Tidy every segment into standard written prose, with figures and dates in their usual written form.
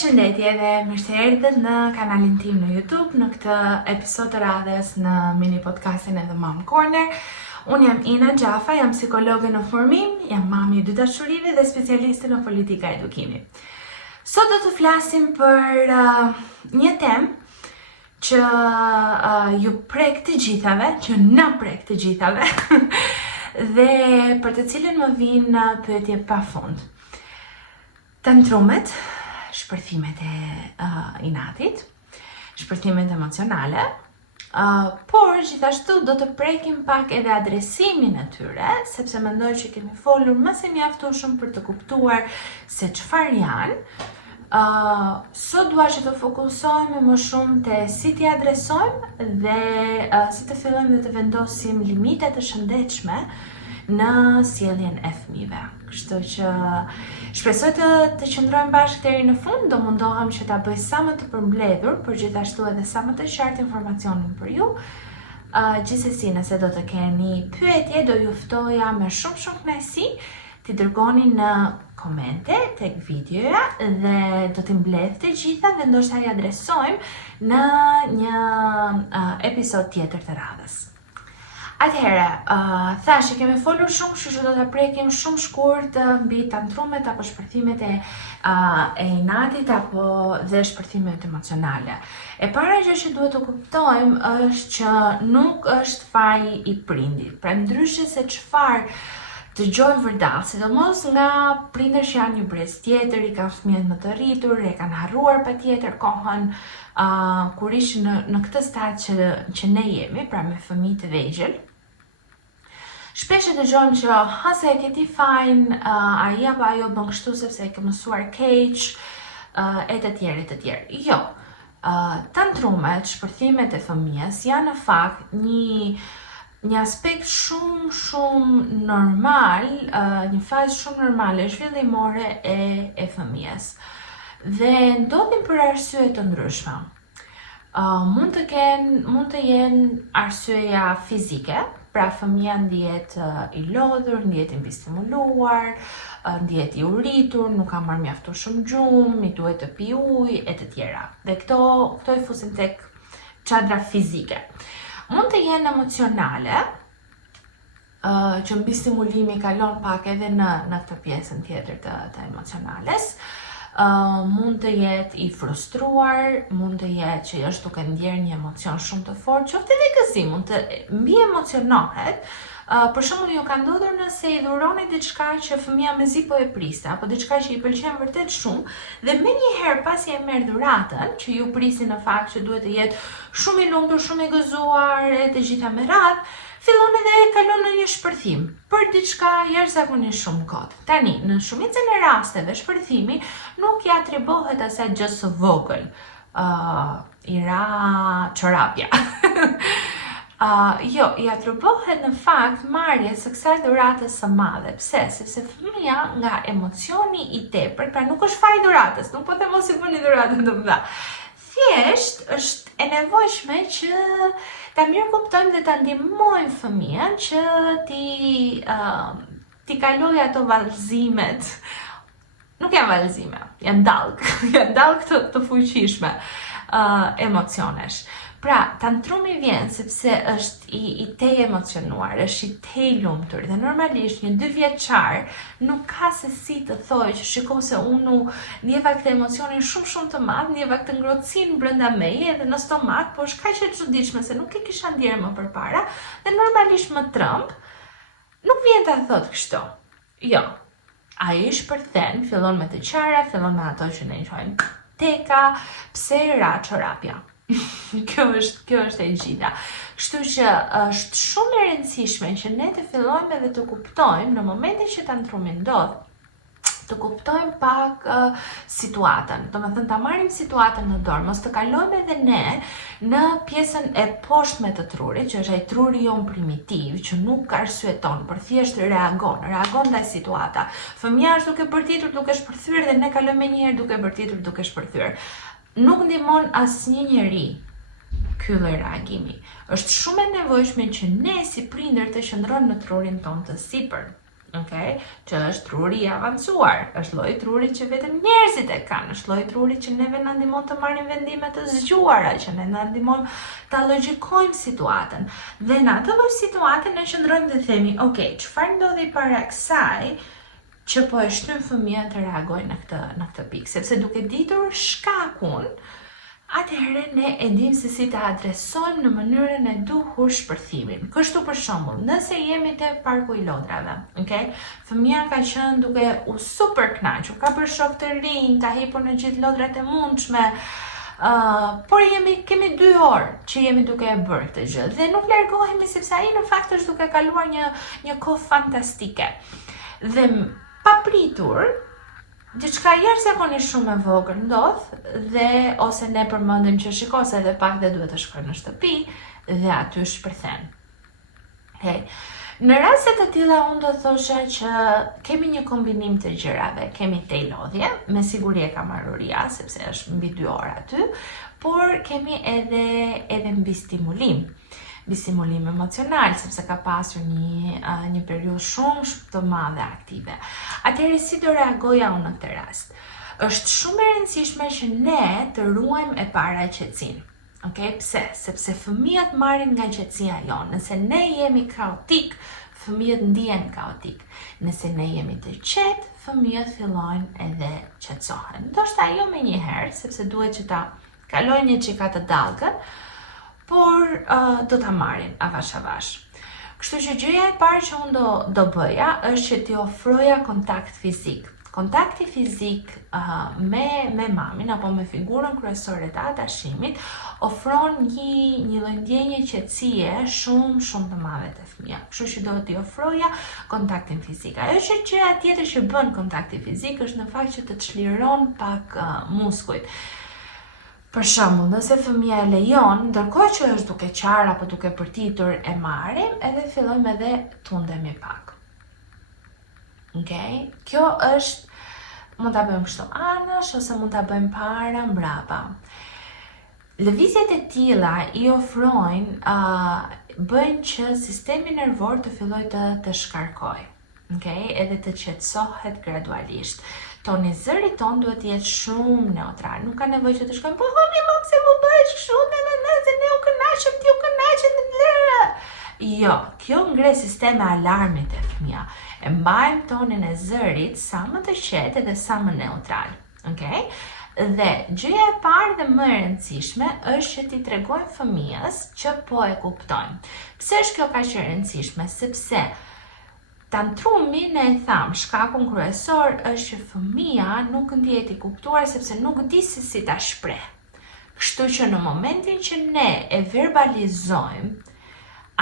Përshëndetje dhe mirë se erdhët në kanalin tim në YouTube në këtë episod të radhës në mini podcastin e The Mom Corner. Unë jam Ina Gjafa, jam psikologe në formim, jam mami i dy dashurive dhe specialiste në politika edukimi. Sot do të flasim për një temë që ju prek të gjithave, që na prek të gjithave, dhe për të cilën më vinë pyetje pafund. Tantrumet, shpërthimet e inatit, shpërthimet emocionale, por gjithashtu do të prekim pak edhe adresimin e tyre, sepse mendoj që kemi folur më se mjaftueshëm për të kuptuar se çfarë janë. Sot dua që të fokusohemi më shumë te si t'i adresojmë dhe si të fillojmë dhe të vendosim limite të shëndetshme në sjelljen e fëmijëve. Kështu që shpresoj të qëndrojmë bashkë deri në fund, do mundohem që ta bëj sa më të përmbledhur, por gjithashtu edhe sa më të qartë informacionin për ju. Gjithsesi, nëse do të keni pyetje, do ju ftoja me shumë kënaqësi t'i dërgoni në komente tek videoja dhe do t'i mbledh të gjitha dhe ndoshta i adresojmë në një episod tjetër të radhës. Atëherë, thashë kemi folur shumë, kështu që do ta prekim shumë shkurt mbi tantrumet apo shpërthimet e inatit apo dhe shpërthimet emocionale. E para gjë që duhet të kuptojmë është që nuk është faji i prindit. Pra ndryshe se çfarë dëgjojmë vërdall, sidomos nga prindër që janë një brez tjetër, i kanë fëmijët më të rritur, e kanë harruar patjetër kohën kur ishin në këtë stad që ne jemi, pra me fëmijë të vegjël. Shpesh e dëgjojmë që se e ke ti fajin, ai apo ajo bën kështu sepse e ke mësuar keq, e të tjerë. Jo, tantrumet, shpërthimet e fëmijës janë në fakt një aspekt shumë normal, një fazë shumë normale zhvillimore e fëmijës. Dhe ndodhin për arsye të ndryshme. Mund të jenë arsyeja fizike, pra fëmija ndihet i lodhur, ndihet i mbistimuluar, ndihet i uritur, nuk ka marrë mjaftueshëm gjumë, i duhet të pi ujë e të tjera. Dhe këto i fusin tek çadra fizike. Mund të jenë emocionale, që mbistimulimi kalon pak edhe në këtë pjesën tjetër të emocionales. Mund të jetë i frustruar, mund të jetë që është duke ndjerë një emocion shumë të fortë, qoftë edhe gëzim, mund të mbi emocionohet. Për shembull, ju ka ndodhur nëse i dhuroni diçka që fëmia mezi po e priste, apo diçka që i pëlqen vërtet shumë, dhe menjëherë pasi e merr dhuratën, që ju prisi në fakt që duhet të jetë shumë i lumtur, shumë i gëzuar e të gjitha me radhë, fillon edhe e kalon në një shpërthim për diçka jashtëzakonisht shumë kot. Tani, në shumicën e rasteve, shpërthimi nuk ja atribohet asaj gjë së vogël. I ra çorapja. Jo, i atribohet në fakt marrjes së kësaj dhuratës së madhe. Pse? Sepse fëmia nga emocioni i tepërt, pra nuk është faji dhuratës, nuk po të mos i bëni dhuratën të mëdha. Thjesht është e nevojshme që ta mirë kuptojmë dhe ta ndihmojmë fëmijën që ti kalojë ato vallëzimet. Nuk janë vallëzime, janë dallg të fuqishme emocionesh. Pra, tantrumi vjen sepse është i tej emocionuar, është i tej lumtur dhe normalisht një 2 vjeçar nuk ka se si të thojë që shiko se unë ndjeva këtë emocionin shumë të madh, ndjeva këtë ngrohtësinë brenda meje edhe në stomak, po është kaq e çuditshme se nuk e kisha ndjerë më përpara dhe normalisht më tremb, nuk vjen ta thotë kështu. Jo. Ai shpërthen, fillon me të qara, fillon me ato që ne quajmë teka, pse ra çorapja. Kjo është e gjitha. Kështu që është shumë e rëndësishme që ne të fillojmë edhe të kuptojmë në momentin që tantrumi ndodh, të kuptojmë pak situatën. Domethënë ta marrim situatën në dorë, mos të kalojmë edhe ne në pjesën e poshtme të trurit, që është ai truri jon primitiv, që nuk arsyeton, por thjesht reagon ndaj situata. Fëmia është duke bërtitur, duke shpërthyer dhe ne kalojmë menjëherë duke bërtitur, duke shpërthyer. Nuk ndihmon asnjë njeri ky lloj reagimi. Është shumë e nevojshme që ne si prindër të qëndrojmë në trurin ton të sipër. Okay? Që është truri i avancuar, është lloji truri që vetëm njerëzit e kanë, është lloji truri që neve na ndihmon të marrim vendime të zgjuara, që ne na ndihmon ta logjikojmë situatën. Dhe në atë lloj situate ne qëndrojmë dhe themi, okay, çfarë ndodhi para kësaj që po e shtyn fëmijën të reagojë në këtë pikë, sepse duke ditur shkakun, atëherë ne e dim se si ta adresojmë në mënyrën e duhur shpërthimin. Kështu për shembull, nëse jemi te parku i lodrave, okay? Fëmia ka qenë duke u super kënaqur, ka bërë shok të rinj, ka hipur në gjithë lodrat e mundshme, por kemi 2 orë që jemi duke e bërë këtë gjë dhe nuk largohemi sepse ai në fakt është duke kaluar një kohë fantastike. Dhe papritur, diçka jashtëzakonisht shumë e vogël ndodh dhe ose ne përmendim që shikoj se edhe pak dhe duhet të shkojnë në shtëpi dhe aty shpërthen. Okay. Në raste të tilla unë do thosha që kemi një kombinim të gjërave, kemi tej lodhje, me siguri e ka marrur ja sepse është mbi 2 orë aty, por kemi edhe mbi stimulim emocional, sepse ka pasur një periudhë shumë të madhe aktive. Atëherë si do reagoja unë në këtë rast? Është shumë e rëndësishme që ne të ruajmë e para qetësinë. Okay? Pse? Sepse fëmijët marrin nga qetësia jonë. Nëse ne jemi kaotik, fëmijët ndihen kaotik. Nëse ne jemi të qetë, fëmijët fillojnë edhe qetësohen. Ndoshta jo me një herë, sepse duhet që ta kalojnë një çika të dallgën, por do ta marrin avash avash. Kështu që gjëja e parë që unë do bëja është që t'i ofroja kontakt fizik. Kontakti fizik me mamin apo me figurën kryesore të atashimit ofron një lloj ndjenje qetësie shumë të madhe te fëmia. Kështu që do t'i ofroja kontaktin fizik. Ajo që gjëja tjetër që bën kontakti fizik është në fakt që të çliron pak muskujt. Për shembull, nëse fëmia e lejon, ndërkohë që është duke qarë apo duke përtitur e marrim, edhe fillojmë edhe tundemi pak. Okay? Kjo është, mund ta bëjmë kështu anash ose mund ta bëjmë para mbrapa. Lëvizjet e tilla i ofrojnë bëjnë që sistemi nervor të fillojë të shkarkojë. Okay? Edhe të qetësohet gradualisht. Toni zërit ton duhet të jetë shumë neutral. Nuk ka nevojë që të shkojmë, po homi mam se më bësh kështu, se ne u kënaqem, ti u kënaqet lëre. Jo, kjo ngre sisteme alarmi te fëmia. E mbajmë tonin e zërit sa më të qetë dhe sa më neutral. Okay? Dhe gjëja e parë dhe më e rëndësishme është që t'i tregojmë fëmijës që po e kuptojmë. Pse është kjo kaq e rëndësishme? Sepse tantrumi, ne e tham, shkakun kryesor është që fëmia nuk ndihet i kuptuar sepse nuk di se si ta shpreh. Kështu që në momentin që ne e verbalizojmë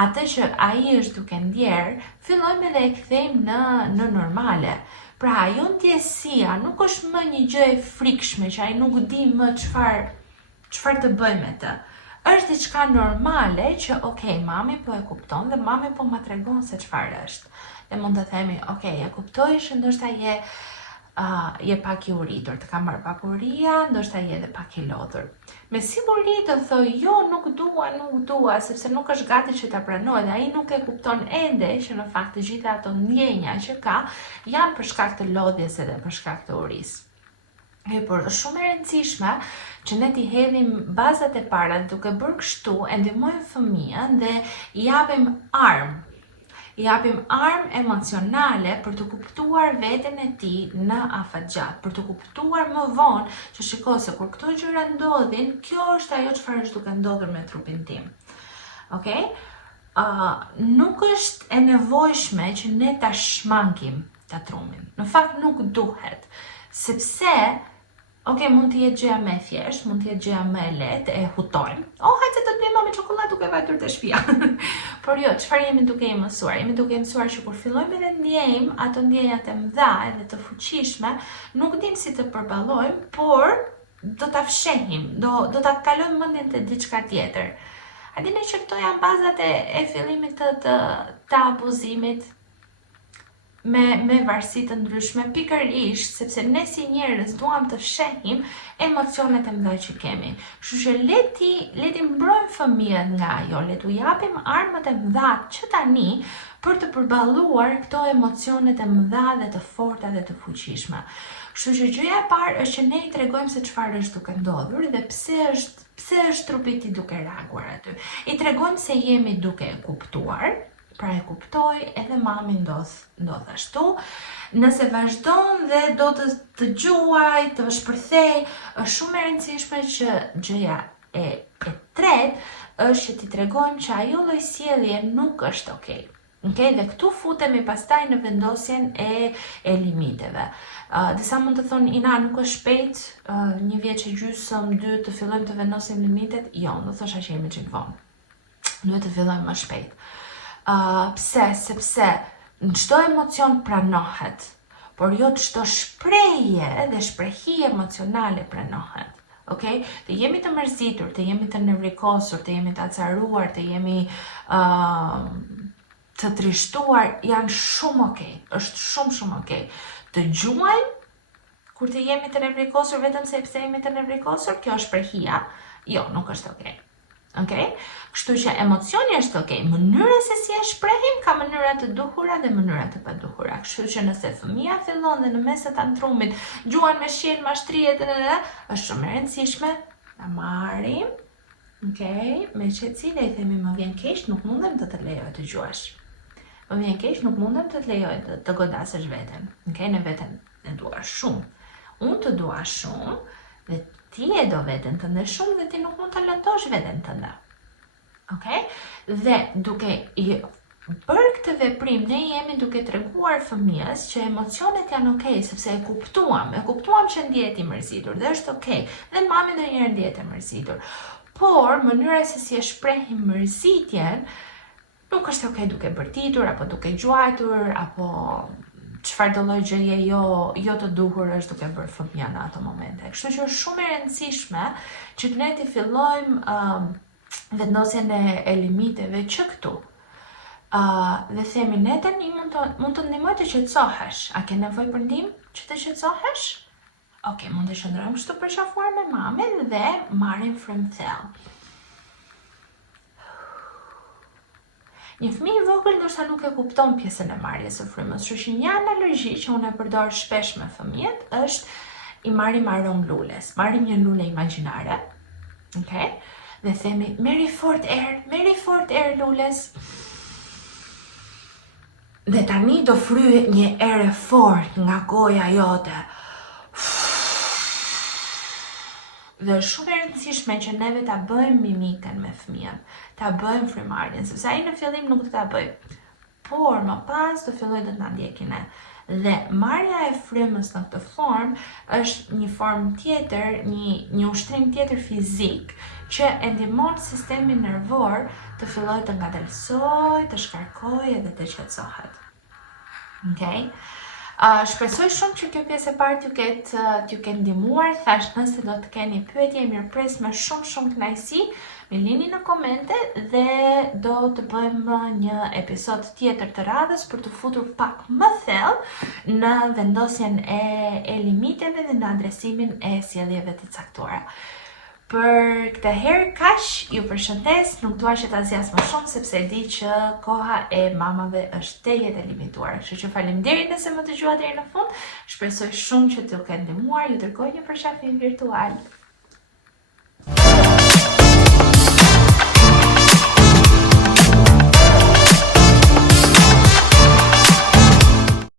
atë që ai është duke ndjerë, fillojmë edhe e kthejmë në normale. Pra ajo ndjesia nuk është më një gjë e frikshme që ai nuk di më çfarë të bëjë me të. Është diçka normale që okay, mami po e kupton dhe mami po ma tregon se çfarë është. Dhe mund të themi, okay, e kuptoj që ndoshta je pak i uritur, të ka marrë pak uria, ndoshta je edhe pak i lodhur. Me siguri do thoj, jo, nuk dua, sepse nuk është gati që ta pranojë dhe ai nuk e kupton ende që në fakt të gjitha ato ndjenja që ka janë për shkak të lodhjes edhe për shkak të urisë. Por është shumë e rëndësishme që ne t'i hedhim bazat e para duke bërë kështu, e ndihmojmë fëmijën dhe i japim armë emocionale për të kuptuar veten e tij në afatgjat, për të kuptuar më vonë që shikoj se kur këto gjëra ndodhin, kjo është ajo çfarë është duke ndodhur me trupin tim. Okay? Nuk është e nevojshme që ne ta shmankim tatrumin. Në fakt nuk duhet, sepse mund të jetë gjëja më e thjeshtë, mund të jetë gjëja më e lehtë, e hutojmë. Hajde se do të bëjmë me çokoladë duke vajtur te shtëpia. Por jo, çfarë jemi duke i mësuar? Jemi duke i mësuar që kur fillojmë edhe ndjejmë ato ndjenjat e mëdha edhe të fuqishme, nuk dim si të përballojmë, por do ta fshehim, do ta kalojmë mendjen te diçka tjetër. A dini që këto janë bazat e fillimit të abuzimit? Me varësi të ndryshme, pikërisht sepse ne si njerëz duam të fshehim emocionet e mëdha që kemi. Kështu që le ti mbrojmë fëmijët nga ajo, le t'u japim armët e mëdha që tani për të përballuar këto emocionet e mëdha dhe të forta dhe të fuqishme. Kështu që gjëja e parë është që ne I tregojmë se çfarë është duke ndodhur dhe pse është trupi I duke reaguar aty. I tregojmë se jemi duke e kuptuar, pra e kuptoj edhe mami ndodh ashtu. Nëse vazhdon dhe do të dëgjuaj, të shpërthej, është shumë e rëndësishme që gjëja e tretë është që t'i tregojmë që ajo lloj sjellje nuk është okay. Okay, dhe këtu futemi pastaj në vendosjen e limiteve. Disa mund të thonë, Ina, nuk është shpejt, 1 vjeç e gjysmë, 2 të fillojmë të vendosim limitet. Jo, do thosha që jemi çik vonë. Duhet të fillojmë më shpejt. Pse? Sepse në çdo emocion pranohet, por jo çdo shprehje dhe shprehi emocionale pranohet. Okay? Të jemi të mërzitur, të jemi të nevrikosur, të jemi të acaruar, të jemi të trishtuar, janë shumë okay. Është shumë okay. Të gjuajmë kur të jemi të nevrikosur vetëm sepse jemi të nevrikosur, kjo është shprehia. Jo, nuk është okay. Okay? Kështu që emocioni është okay. Mënyra se si e shprehim ka mënyra të duhura dhe mënyra të paduhura. Kështu që nëse fëmia fillon dhe në mes të tantrumit gjuan me shjel, mashtrie, është shumë e rëndësishme ta marrim, okay, me qetësi dhe I themi më vjen keq, nuk mundem të lejoj të gjuash. Më vjen keq, nuk mundem të lejoj të godasësh veten. Okay, në veten e dua shumë. Unë të dua shumë dhe ti e do veten tënde shumë dhe ti nuk mund të lëndosh veten tënde. Okay? Dhe duke I bërë këtë veprim, ne jemi duke treguar fëmijës që emocionet janë okay, sepse e kuptuam që ndihet I mërzitur dhe është okay. Dhe mami ndonjëherë ndihet e mërzitur. Por mënyra se si e shprehim mërzitjen nuk është okay duke bërtitur, apo duke gjuajtur, apo çfarë do lloj gjëje jo të duhur është duke bërë fëmia në ato momente. Kështu që është shumë e rëndësishme që ne të fillojmë vendosjen e limiteve që këtu. Dhe themi ne tani mund të ndihmoj të qetësohesh. A ke nevojë për ndihmë që të qetësohesh? Okay, mund të qëndrojmë kështu përqafuar me mamin dhe marrim frymë thellë. Një fëmijë I vogël ndoshta nuk e kupton pjesën e marrjes së frymës, kështu që një analogji që unë e përdor shpesh me fëmijët është I marrim aromë lules. Marrim një lule imagjinare. Okay? Dhe themi merri fort erë lules. Dhe tani do fryje një erë fort nga goja jote. Dhe është shumë e rëndësishme që neve ta bëjmë mimikën me fëmijën, ta bëjmë frymarrjen, sepse ai në fillim nuk do ta bëj. Por më pas do filloj të na ndjekin ne. Dhe marrja e frymës në këtë formë është një formë tjetër, një ushtrim tjetër fizik që e ndihmon sistemin nervor të fillojë të ngadalsojë, të shkarkojë dhe të qetësohet. Okay? Shpresoj shumë që kjo pjesë e parë t'ju ketë ndihmuar. Thash, nëse do të keni pyetje, mirëpres me shumë kënaqësi, më lini në komente dhe do të bëjmë një episod tjetër të radhës për të futur pak më thellë në vendosjen e limiteve dhe në adresimin e sjelljeve të caktuara. Për këtë herë kaq, ju përshëndes, nuk dua që ta zgjas më shumë sepse e di që koha e mamave është tejet e limituar. Kështu që faleminderit nëse më dëgjuat deri në fund. Shpresoj shumë që t'ju ketë ndihmuar. Ju dërgoj një përshafim virtual.